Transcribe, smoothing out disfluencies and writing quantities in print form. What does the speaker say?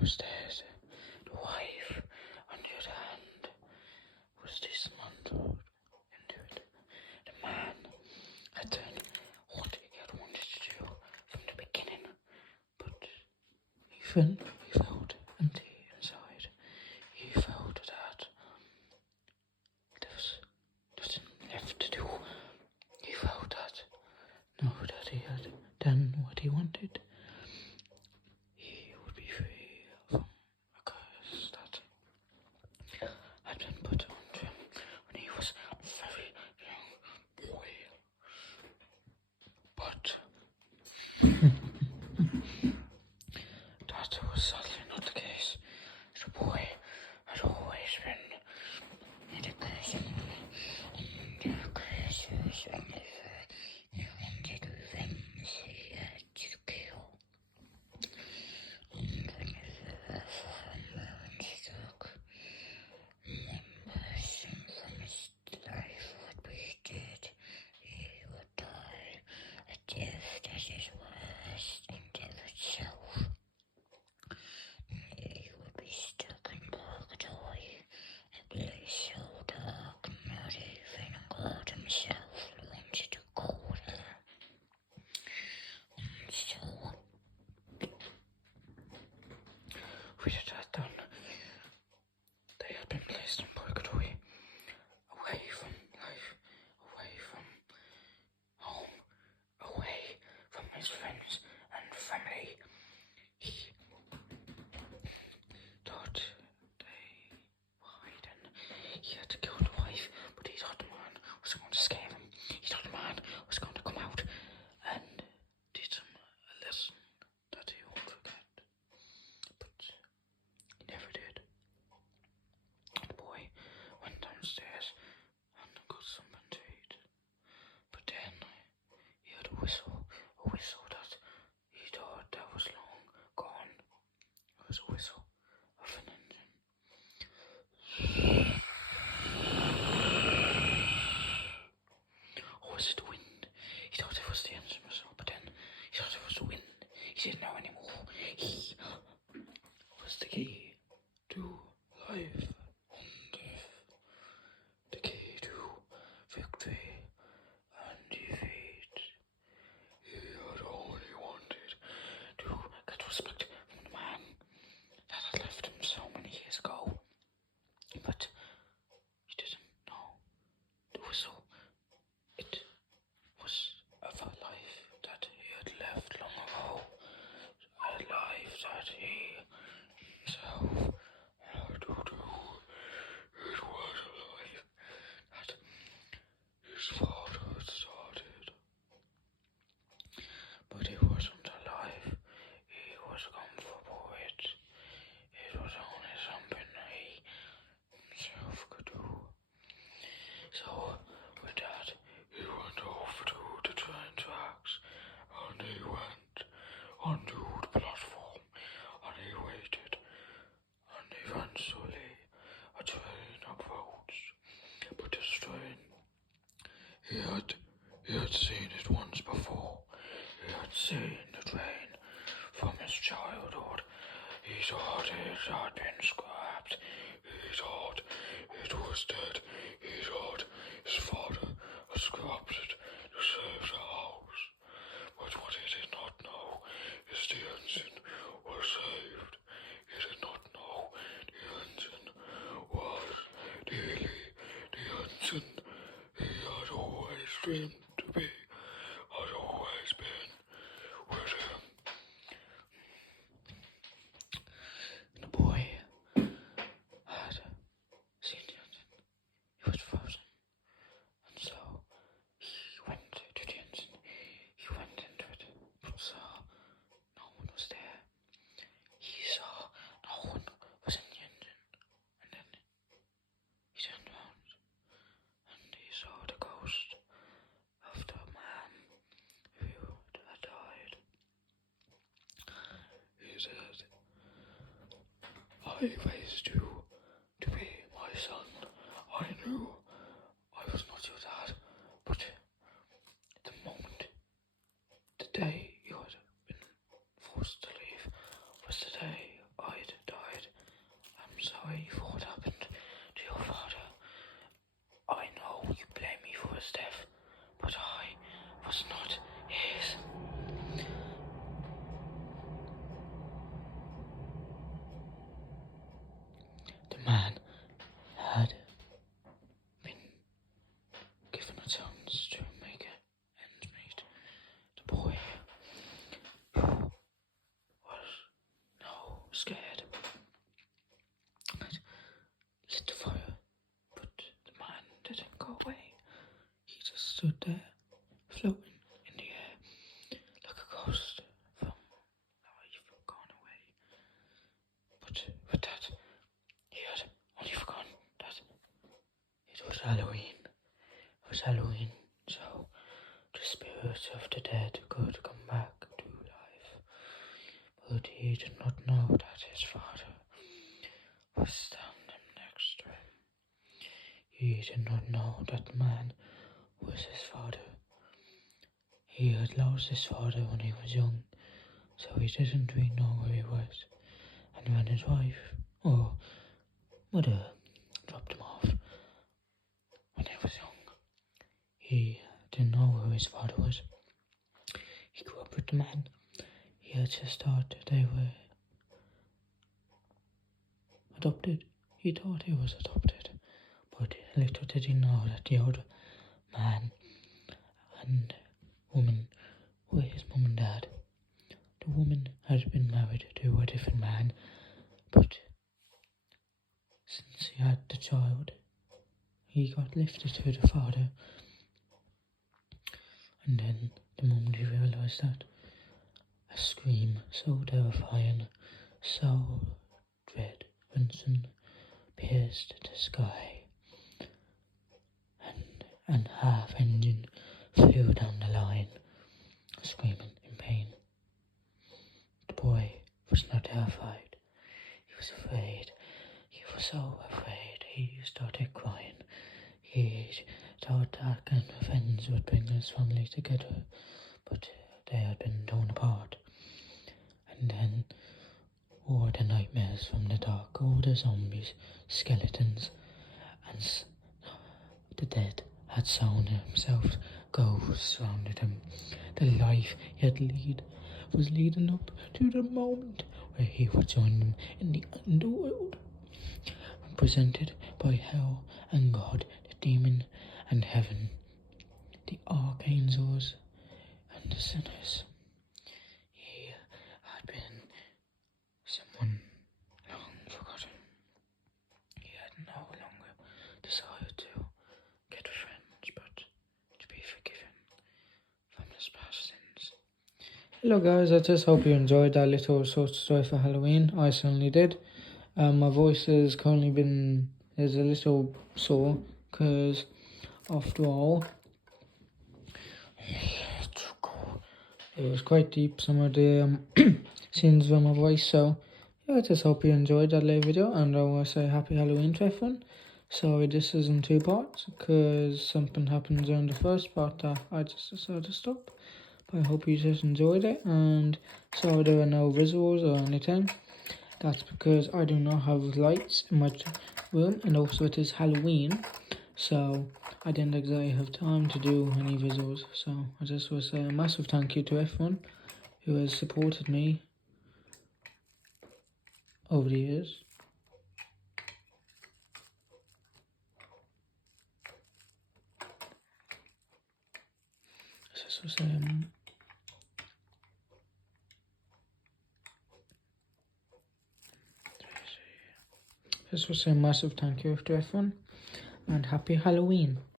was dead. The wife, on the other hand, was dismantled into it. The man had done what he had wanted to do from the beginning, but even he felt empty inside. He felt that there was nothing left to do. He felt that now that he had done what he wanted, he would be free from a curse that had been put onto him when he was a very young boy. But that was sadly not the case. The boy had always been in the prison, and the curse was whenever he wanted revenge, he had to kill. And whenever someone took one person from his life would be dead, he would die a death that is worse than death itself. He would be stuck in purgatory, a place so dark not even God himself wanted to go there. And so, with that done, they had been placed in purgatory, away from life, away from home, away from his friends and family. He thought they were hiding. He had to kill the wife, but he thought the man was going to scare him. He thought the man was going to come out and teach him a lesson that he won't forget. But he never did. The boy went downstairs and got something to eat. But then he heard a whistle that he thought that was long gone. It was a whistle of an engine. Or was it the wind? He thought it was the engine whistle, but then he thought it was the wind. He didn't know anymore. He was the key to life and death. The key to victory and defeat. He had only wanted to get respect from the man that had left him so many years ago. But he didn't know the whistle. It was of a life that he had left long ago. A life that he himself had to do. It was a life that his father had started. But it wasn't a life he was comfortable with. It was only something he himself could do. So, with that, he went over to the train tracks, and he went onto the platform, and he waited, and eventually a train approached. But this train, he had seen it once before. He had seen the train from his childhood. He thought it had been scrapped. He thought it was dead. He thought his father had scrapped it to save the house. But what he did not know is the engine was saved. He did not know the engine was really the engine he had always dreamed to be, had always been with him. The boy had seen the engine. It was frozen. And so he went to the engine. He went into it, but saw no one was there. He saw no one was in the engine. And then he turned around and he saw the ghost of the man who had died. He said, "I raised you to be my son. I knew I was not your dad, but the moment, the day you had been forced to leave, was the day I'd but that he had only forgotten that it was Halloween. It was Halloween, so the spirits of the dead could come back to life. But he did not know that his father was standing next to him. He did not know that the man was his father. He had lost his father when he was young, so he didn't really know where he was. And when his wife, or mother, dropped him off when he was young, he didn't know who his father was. He grew up with the man. He had just thought they were adopted. He thought he was adopted, but little did he know that the old man and woman were his mum and dad. The woman had been married to a different man, but since he had the child, he got lifted to the father. And then the moment he realised that, a scream so terrifying, so dread-wrenching, pierced the sky, and an half-engine flew down the line, screaming in pain. The boy was not terrified. He was afraid. He was so afraid. He started crying. He thought that kind of friends would bring his family together, but they had been torn apart. And then all the nightmares from the dark, all the zombies, skeletons, and the dead had surrounded himself. Ghosts surrounded him. The life he had led was leading up to the moment where he would join them in the underworld, presented by hell and God, the demon and heaven, the archangels and the sinners. He had been someone long forgotten. He had no longer desired to get friends, but to be forgiven from his past sins. Hello guys, I just hope you enjoyed that little short story for Halloween. I certainly did. My voice has currently is a little sore because after all, it was quite deep, some of the scenes from my voice. So yeah, I just hope you enjoyed that little video, and I want to say happy Halloween to everyone. Sorry this is in 2 parts because something happened during the first part that I just decided to stop. But I hope you just enjoyed it, and sorry there are no visuals or anything. That's because I do not have lights in my room, and also it is Halloween, so I didn't exactly have time to do any visuals. So I just want to say a massive thank you to everyone who has supported me over the years. Just want to say a massive thank you to everyone, and happy Halloween.